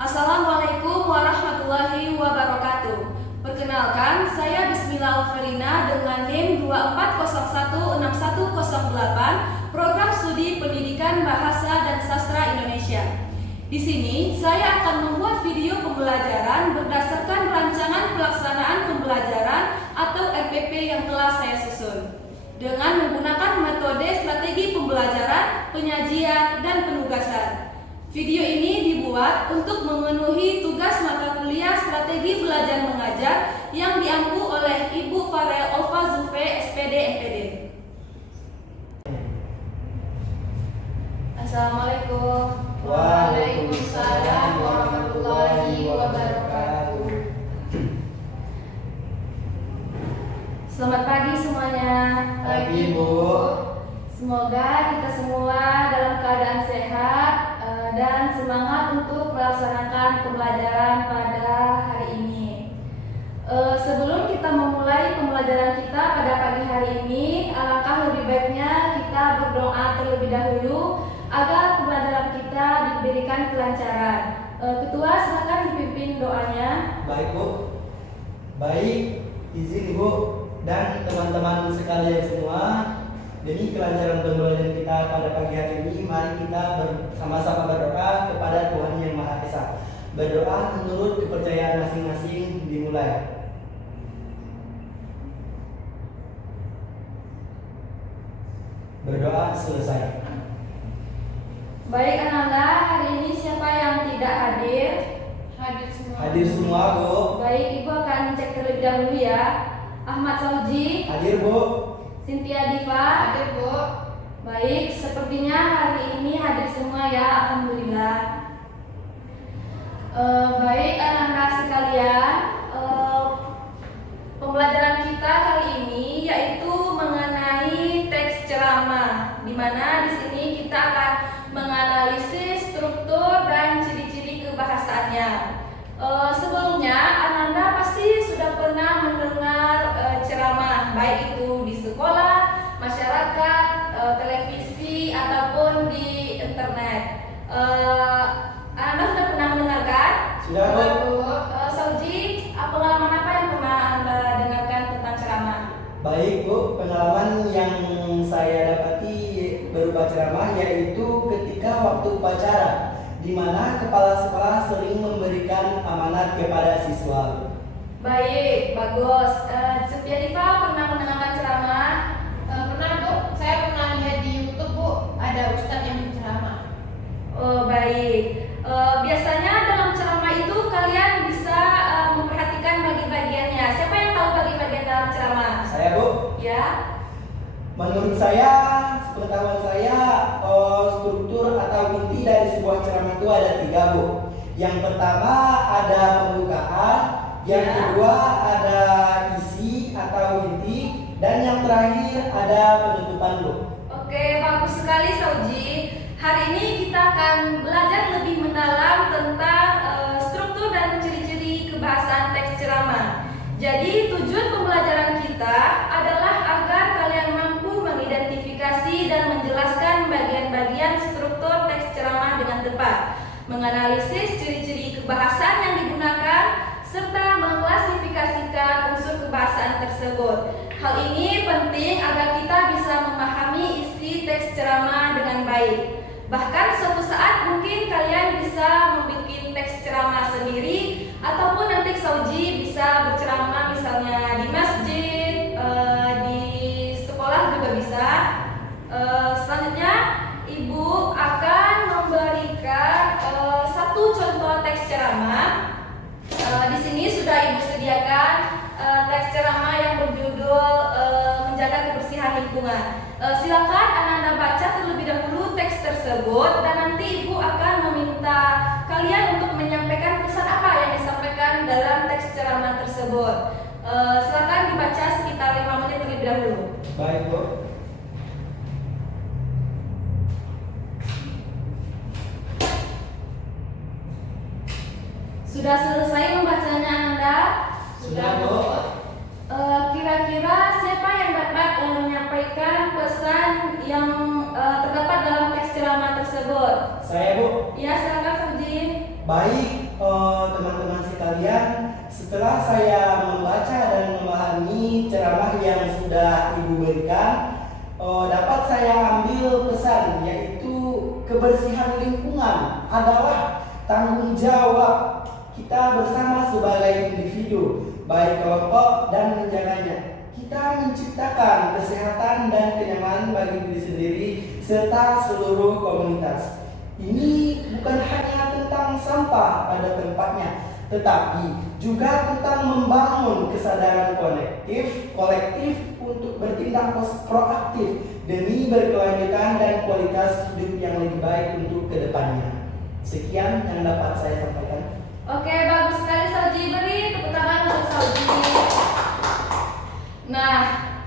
Assalamualaikum warahmatullahi wabarakatuh. Perkenalkan, saya Bismillah Alverina dengan NIM 24016108, Program Studi Pendidikan Bahasa dan Sastra Indonesia. Di sini, saya akan membuat video pembelajaran berdasarkan rancangan pelaksanaan pembelajaran atau RPP yang telah saya susun, dengan menggunakan metode strategi pembelajaran, penyajian, dan penugasan. Video ini dibuat untuk memenuhi tugas mata kuliah strategi belajar mengajar yang diampu oleh Ibu Farel Olfa Zulfe, SPD MPD. Assalamualaikum. Waalaikumsalam warahmatullahi wabarakatuh. Selamat pagi semuanya. Pagi, Bu. Semoga kita semua dalam keadaan sehat dan semangat untuk melaksanakan pembelajaran pada hari ini. Sebelum kita memulai pembelajaran kita pada pagi hari ini, alangkah lebih baiknya kita berdoa terlebih dahulu agar pembelajaran kita diberikan kelancaran. Ketua, silakan dipimpin doanya. Baik, Bu. Baik, izin Ibu dan teman-teman sekalian semua, demi kelancaran pembelajaran kita pada pagi hari ini, mari kita bersama-sama berdoa kepada Tuhan Yang Maha Esa. Berdoa menurut kepercayaan masing-masing dimulai. Berdoa selesai. Baik Ananda, hari ini siapa yang tidak hadir? Hadir semua, Bu. Baik, Ibu akan cek terlebih dahulu ya. Ahmad Sauji, Hadir, Bu. Cynthia Diva, Hadir, Bu. baik, sepertinya hari ini hadir semua ya, alhamdulillah. Baik anak-anak sekalian, pembelajaran kita kali ini yaitu mengenai teks ceramah, di mana di sini kita akan menganalisis struktur dan ciri-ciri kebahasaannya. Sebelumnya Ananda pasti sudah pernah mendengar ceramah, baik itu di sekolah, masyarakat, televisi ataupun di internet. Anda sudah pernah mendengarkan? Sudah, Bu. Sauji, pengalaman apa yang pernah Anda dengarkan tentang ceramah? Baik, Bu, pengalaman yang saya dapati berupa ceramah yaitu ketika waktu upacara, di mana kepala sekolah sering memberikan amanat kepada siswa. Baik, bagus. Cynthia Diva pernah mendengarkan ceramah? Pernah, Bu. Saya pernah lihat di YouTube, Bu. Ada ustadz yang berceramah. Oh, baik. Biasanya dalam ceramah itu kalian bisa memperhatikan bagi-bagiannya. Siapa yang tahu bagi-bagian dalam ceramah? Saya, Bu. Ya. Menurut saya, pengetahuan saya, struktur atau inti dari sebuah ceramah itu ada 3, Bu. Yang pertama ada pembukaan, yang Ya. kedua ada isi atau inti, dan yang terakhir ada penutupan, Bu. Oke, bagus sekali Sauji. Hari ini kita akan belajar lebih mendalam tentang struktur dan ciri-ciri kebahasaan teks ceramah. Jadi tujuan pembelajaran kita adalah agar kalian mampu mengidentifikasi dan menjelaskan bagian-bagian struktur teks ceramah dengan tepat, menganalisis ciri-ciri kebahasaan yang digunakan, serta mengklasifikasikan unsur kebahasaan tersebut. Hal ini penting agar kita bisa memahami isi teks ceramah dengan baik. Bahkan suatu saat mungkin kalian bisa membuat teks ceramah sendiri, ataupun nanti Sauji bisa berceramah misalnya di masjid, di sekolah juga bisa. Selanjutnya Ibu akan memberikan satu contoh teks ceramah. Di sini sudah Ibu sediakan teks ceramah yang berjudul menjaga kebersihan lingkungan. Silakan Anda baca terlebih dahulu teks tersebut dan nanti Ibu akan meminta kalian untuk menyampaikan pesan apa yang disampaikan dalam teks ceramah tersebut. Silakan dibaca sekitar 5 menit terlebih dahulu. Baik, Bu. Sudah selesai membacanya Anda? Sudah, Bu. Kira-kira siapa yang dapat menyampaikan pesan yang terdapat dalam teks ceramah tersebut? Saya, Bu. Ya, silakan Sauji. Baik, teman-teman sekalian, setelah saya membaca dan memahami ceramah yang sudah Ibu berikan, dapat saya ambil pesan, yaitu kebersihan lingkungan adalah tanggung jawab kita bersama sebagai individu, baik kelompok dan menjaganya. Kita menciptakan kesehatan dan kenyamanan bagi diri sendiri serta seluruh komunitas. Ini bukan hanya tentang sampah pada tempatnya, tetapi juga tentang membangun kesadaran kolektif untuk bertindak proaktif demi berkelanjutan dan kualitas hidup yang lebih baik untuk kedepannya. Sekian yang dapat saya sampaikan. Oke, bagus sekali Sauji. Beri tepuk tangan untuk Sauji. Nah,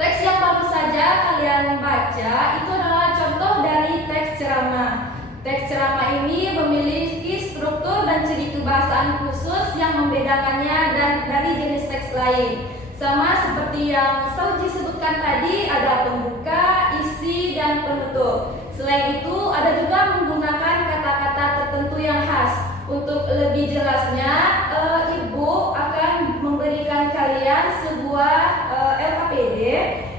teks yang baru saja kalian baca itu adalah contoh dari teks ceramah. Teks ceramah ini memiliki struktur dan ciri kebahasaan khusus yang membedakannya dan dari jenis teks lain. Sama seperti yang Sauji sebutkan tadi, ada pembuka, isi, dan penutup. Selain itu, ada juga menggunakan kata-kata tertentu yang khas. Untuk lebih jelasnya, Ibu akan memberikan kalian sebuah LKPD.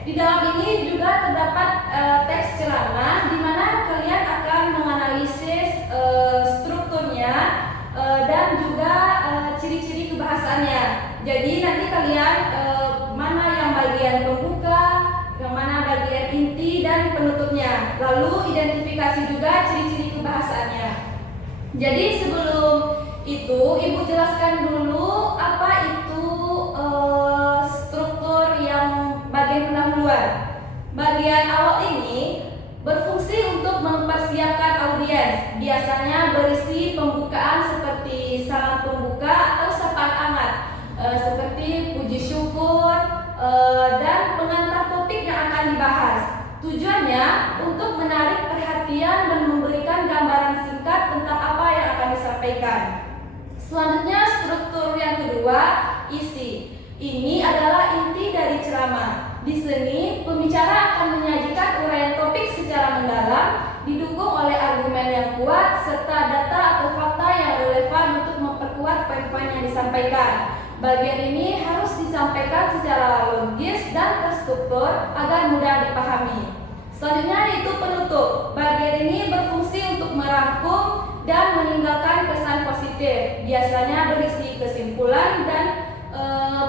Di dalam ini juga terdapat teks ceramah di mana kalian akan menganalisis strukturnya dan juga ciri-ciri kebahasaannya. Jadi nanti kalian mana yang bagian pembuka, yang mana bagian inti dan penutupnya. Lalu identifikasi juga ciri-ciri kebahasaannya. Jadi sebelum itu Ibu jelaskan dulu apa itu struktur yang bagian pendahuluan. Bagian awal ini berfungsi untuk mempersiapkan audiens. Biasanya berisi pembukaan seperti salam pembuka atau sapaan hangat, seperti puji syukur dan pengantar topik yang akan dibahas. Tujuannya untuk menarik perhatian dan memberikan gambaran singkat tentang apa yang akan disampaikan. Selanjutnya struktur yang kedua, isi. Ini adalah inti dari ceramah. Di sini pembicara akan menyajikan uraian topik secara mendalam, didukung oleh argumen yang kuat serta data atau fakta yang relevan untuk memperkuat poin-poin yang disampaikan. Bagian ini harus disampaikan secara logis dan terstruktur agar mudah dipahami. Selanjutnya yaitu penutup. Bagian ini berfungsi untuk merangkum dan meninggalkan kesan positif. Biasanya berisi kesimpulan dan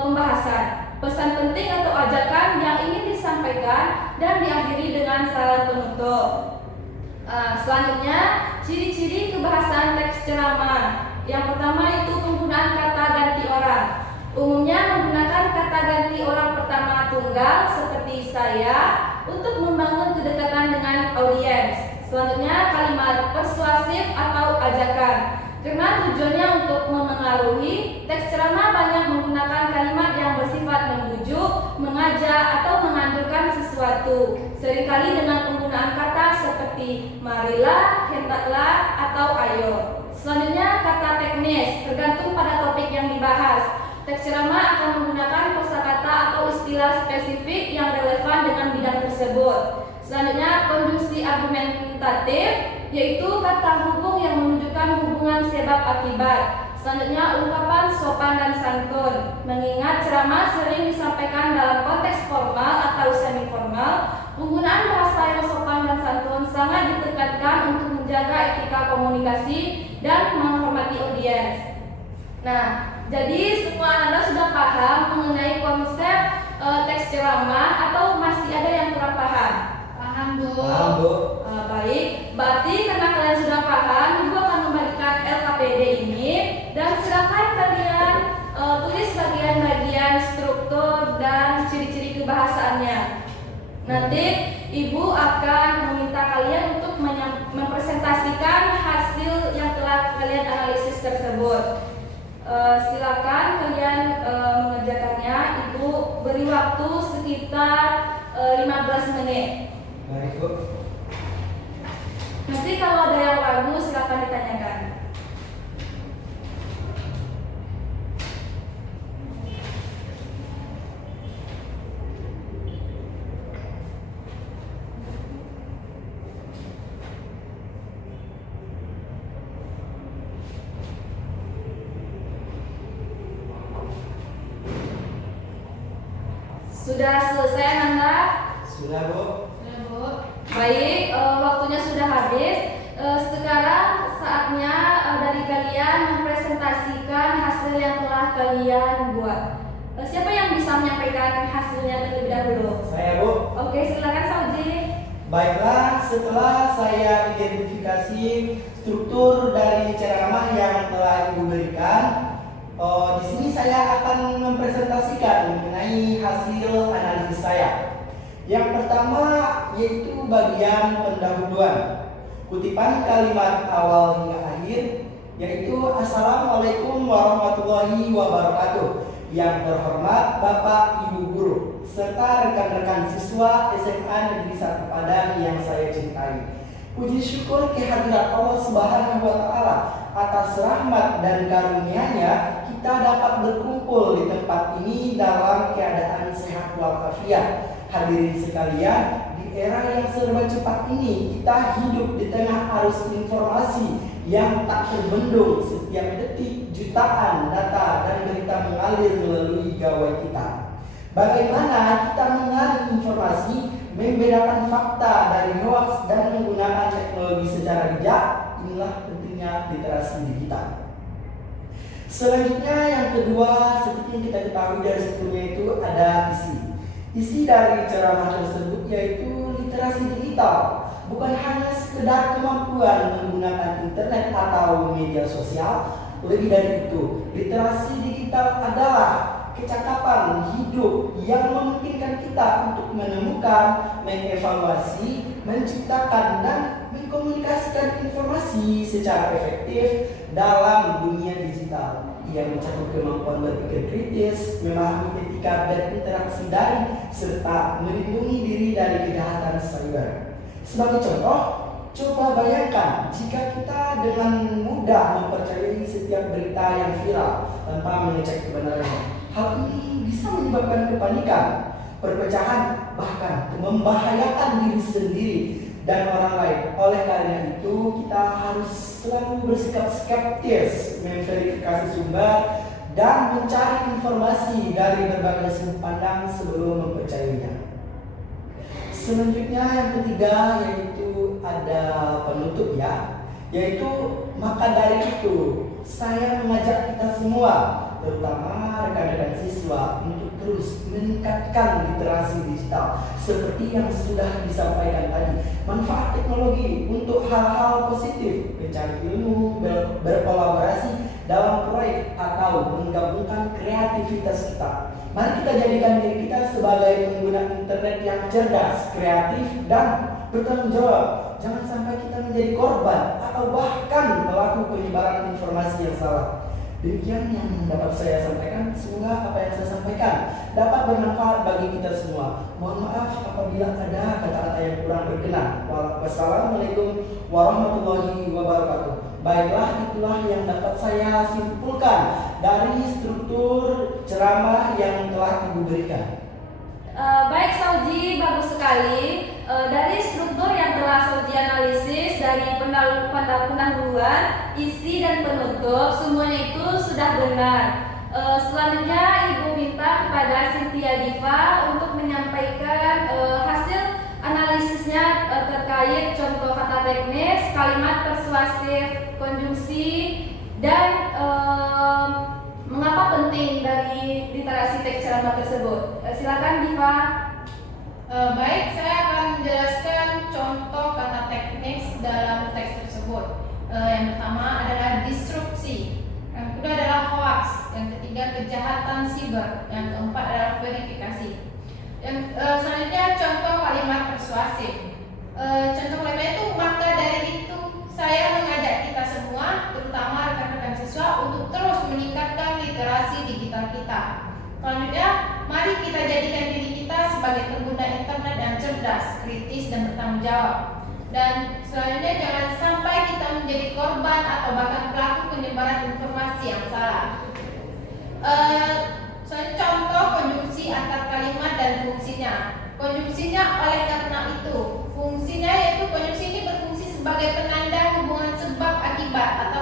pembahasan, pesan penting atau ajakan yang ingin disampaikan dan diakhiri dengan salam penutup. Selanjutnya ciri-ciri kebahasaan teks ceramah. Yang pertama itu penggunaan kata ganti orang. Umumnya menggunakan kata ganti orang pertama tunggal seperti saya untuk membangun kedekatan dengan audiens. Selanjutnya kalimat persuasif atau ajakan. Karena tujuannya untuk memengaruhi, teks ceramah banyak menggunakan kalimat yang bersifat membujuk, mengajak atau menganjurkan sesuatu. Seringkali dengan penggunaan kata seperti marilah, hendaklah atau ayo. Selanjutnya kata teknis, tergantung pada topik yang dibahas. Teks ceramah akan menggunakan kosakata atau istilah spesifik yang relevan dengan bidang tersebut. Selanjutnya konjungsi argumentatif, yaitu kata hubung yang menunjukkan hubungan sebab akibat. Selanjutnya ungkapan sopan dan santun. Mengingat ceramah sering disampaikan dalam konteks formal atau semi formal, penggunaan bahasa yang sopan dan santun sangat ditekankan untuk menjaga etika komunikasi dan menghormati audiens. Nah, jadi semua Anda sudah paham mengenai konsep teks ceramah atau masih ada yang kurang paham? Paham, Bu. Paham, Bu. Baik, berarti karena kalian sudah paham, Ibu akan membagikan LKPD ini dan silakan kalian tulis bagian-bagian struktur dan ciri-ciri kebahasaannya. Nanti Ibu akan meminta kalian untuk mempresentasikan hasil yang telah kalian analisis tersebut. Silakan kalian mengerjakannya. Ibu beri waktu sekitar 15 menit. Baik, Bu. Nanti kalau ada yang ragu silakan ditanyakan. Sudah selesai Nanda? Sudah, Bu. Sudah, Bu. Baik, waktunya sudah habis. Sekarang saatnya dari kalian mempresentasikan hasil yang telah kalian buat. Siapa yang bisa menyampaikan hasilnya terlebih dahulu? Saya, Bu. Oke, silakan Sauji. Baiklah, setelah saya identifikasi struktur dari ceramah yang telah Ibu berikan, di sini saya akan mempresentasikan mengenai hasil analisis saya. Yang pertama yaitu bagian pendahuluan. Kutipan kalimat awal hingga akhir yaitu Assalamualaikum warahmatullahi wabarakatuh. Yang terhormat Bapak Ibu Guru serta rekan-rekan siswa SMA Negeri 1 Padang yang saya cintai. Puji syukur kehadirat Allah Subhanahu wa taala atas rahmat dan karunia-Nya kita dapat berkumpul di tempat ini dalam keadaan sehat walafiat. Hadirin sekalian, di era yang serba cepat ini kita hidup di tengah arus informasi yang tak terbendung. Setiap detik jutaan data dan berita mengalir melalui gawai kita. Bagaimana kita menyaring informasi, membedakan fakta dari hoax dan menggunakan teknologi secara bijak? Inilah pentingnya literasi digital. Selanjutnya yang kedua, seperti yang kita ketahui dari sebelumnya itu ada isi. Isi dari ceramah tersebut yaitu literasi digital. Bukan hanya sekedar kemampuan menggunakan internet atau media sosial. Lebih dari itu, literasi digital adalah kecakapan hidup yang memungkinkan kita untuk menemukan, mengevaluasi, menciptakan dan mengkomunikasikan informasi secara efektif dalam dunia digital. Ia mencakup kemampuan berpikir kritis, memahami etika dan interaksi daring, serta melindungi diri dari kejahatan cyber. Sebagai contoh, coba bayangkan jika kita dengan mudah mempercayai setiap berita yang viral tanpa mengecek kebenarannya. Hal ini bisa menyebabkan kepanikan, perpecahan, bahkan membahayakan diri sendiri dan orang lain. Oleh karena itu, kita harus selalu bersikap skeptis, memverifikasi sumber, dan mencari informasi dari berbagai sudut pandang sebelum mempercayainya. Selanjutnya yang ketiga yaitu ada penutup ya, yaitu maka dari itu saya mengajak kita semua, terutama rekan-rekan siswa, untuk terus meningkatkan literasi digital seperti yang sudah disampaikan tadi. Manfaat teknologi untuk hal-hal positif, mencari ilmu, berkolaborasi dalam proyek atau menggabungkan kreativitas kita. Mari kita jadikan diri kita sebagai pengguna internet yang cerdas, kreatif, dan bertanggung jawab. Jangan sampai kita menjadi korban atau bahkan pelaku penyebaran informasi yang salah. Demikian yang dapat saya sampaikan. Semoga apa yang saya sampaikan dapat bermanfaat bagi kita semua. Mohon maaf apabila ada kata-kata yang kurang berkenan. Wassalamualaikum warahmatullahi wabarakatuh. Baiklah, itulah yang dapat saya simpulkan dari struktur ceramah yang telah Ibu berikan. Baik Sauji, bagus sekali. Dari struktur yang telah Sauji analisis dari pendahuluan, isi dan penutup, semuanya itu sudah benar. Selanjutnya Ibu minta kepada Cynthia Diva untuk menyampaikan hasil analisisnya terkait contoh kata teknis, kalimat persuasif, konjungsi, dan mengapa penting dari literasi teks ceramah tersebut. Silakan Diva. Baik, saya akan menjelaskan contoh kata teknis dalam teks tersebut. Yang pertama adalah disrupsi, yang kedua adalah hoax, yang ketiga kejahatan siber, yang keempat adalah verifikasi. Yang selanjutnya contoh kalimat persuasif. Contoh kalimatnya itu maka dari itu saya mengajak kita semua, terutama rekan-rekan siswa, untuk terus meningkatkan literasi digital kita. Selanjutnya, mari kita jadikan diri kita sebagai pengguna internet yang cerdas, kritis, dan bertanggung jawab. Dan selanjutnya, jangan sampai kita menjadi korban atau bahkan pelaku penyebaran informasi yang salah. Contoh konjungsi antar kalimat dan fungsinya. Konjungsinya oleh karena itu, fungsinya yaitu konjungsi ini berfungsi sebagai penanda hubungan sebab akibat atau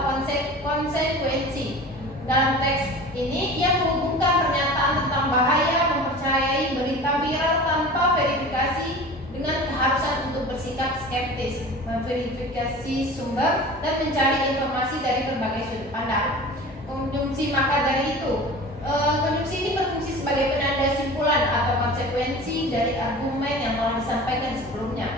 konsekuensi. Dalam teks ini ia menghubungkan pernyataan tentang bahaya mempercayai berita viral tanpa verifikasi dengan keharusan untuk bersikap skeptis, memverifikasi sumber, dan mencari informasi dari berbagai sudut pandang. Konjungsi maka dari itu, konjungsi ini berfungsi sebagai penanda simpulan atau konsekuensi dari argumen yang telah disampaikan sebelumnya.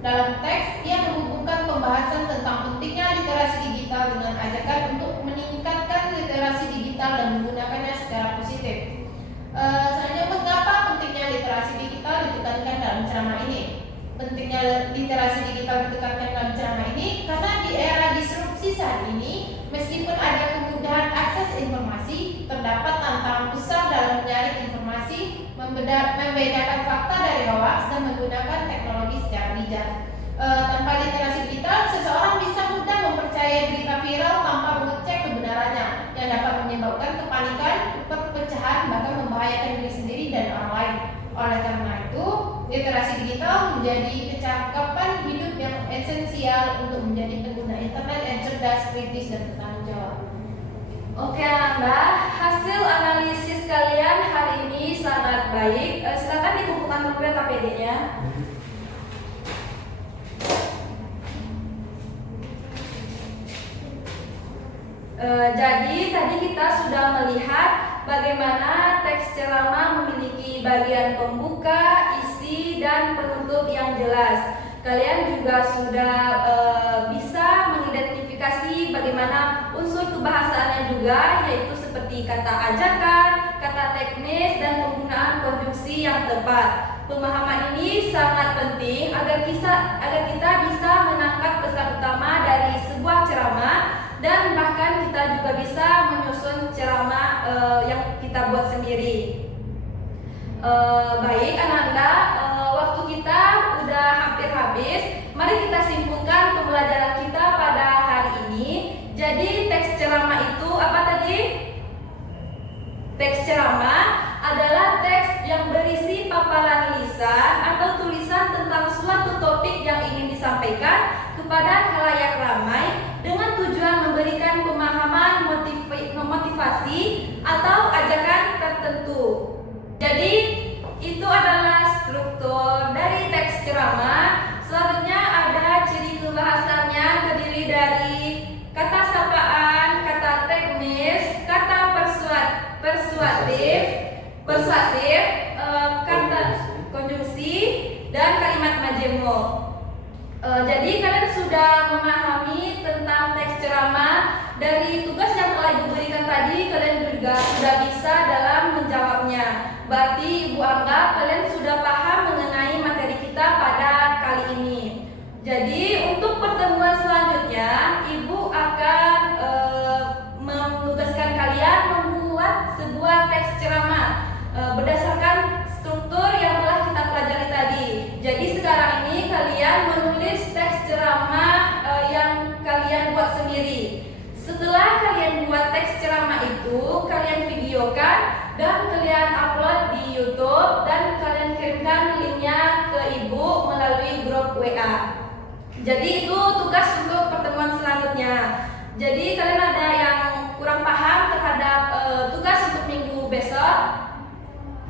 Dalam teks, ia menghubungkan pembahasan tentang pentingnya literasi digital dengan ajakan untuk meningkatkan literasi digital dan menggunakannya secara positif. Selanjutnya, mengapa pentingnya literasi digital ditekankan dalam ceramah ini? Pentingnya literasi digital ditekankan dalam ceramah ini karena di era disrupsi saat ini, meskipun ada kemudahan akses informasi, terdapat tantangan besar dalam menyaring informasi, membedakan fakta dari hoaks, dan menggunakan teknologi secara bijak. Tanpa literasi digital, seseorang bisa mudah mempercayai berita viral tanpa mengecek kebenarannya, yang dapat menyebabkan kepanikan, perpecahan, bahkan membahayakan diri sendiri dan orang lain. Oleh karena itu, literasi digital menjadi kecakapan hidup yang esensial untuk menjadi pengguna internet yang cerdas, kritis, dan bertanggung jawab. Oke Ananda, hasil analisis kalian hari ini sangat baik. Silakan dikumpulkan dulu ya KPD-nya. Jadi tadi kita sudah melihat bagaimana teks ceramah memiliki bagian pembuka, isi, dan penutup yang jelas. Kalian juga sudah bisa mengidentifikasi bagaimana unsur kebahasaannya juga, yaitu seperti kata ajakan, kata teknis, dan penggunaan konjungsi yang tepat. Pemahaman ini sangat penting agar kita bisa menangkap pesan utama dari sebuah ceramah, dan bahkan kita juga bisa menyusun ceramah yang kita buat sendiri. Baik Ananda, waktu kita udah hampir habis. Mari kita simpulkan pembelajaran kita pada hari ini. Jadi teks ceramah itu apa tadi? Teks ceramah adalah teks yang berisi paparan lisan atau tulisan tentang suatu topik yang ingin disampaikan kepada khalayak ramai dengan tujuan memberikan pemahaman, motivasi, atau ajakan tertentu. Jadi itu adalah struktur dari teks ceramah. Selanjutnya ada ciri kebahasannya, terdiri dari kata sapaan, kata teknis, kata persuasif, kata konjungsi, dan kalimat majemuk. Jadi kalian sudah memahami tentang teks ceramah. Dari tugas yang telah diberikan tadi, kalian juga sudah bisa dalam menjawabnya. Berarti Ibu anggap kalian sudah paham mengenai materi kita pada kali ini. Jadi untuk pertemuan selanjutnya, Ibu akan menugaskan kalian membuat sebuah teks ceramah berdasarkan struktur yang telah kita pelajari tadi. Jadi sekarang ini kalian menulis teks ceramah yang kalian buat sendiri. Setelah kalian buat teks ceramah itu, kalian videokan dan kalian upload di YouTube, dan kalian kirimkan linknya ke Ibu melalui grup WA. Jadi itu tugas untuk pertemuan selanjutnya. Jadi kalian ada yang kurang paham terhadap tugas untuk minggu besok?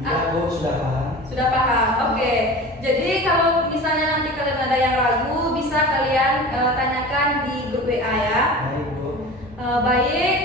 Tidak, Bu, sudah paham. Sudah paham, oke. Jadi kalau misalnya nanti kalian ada yang ragu, bisa kalian tanyakan di grup WA ya. Baik, Bu. Baik,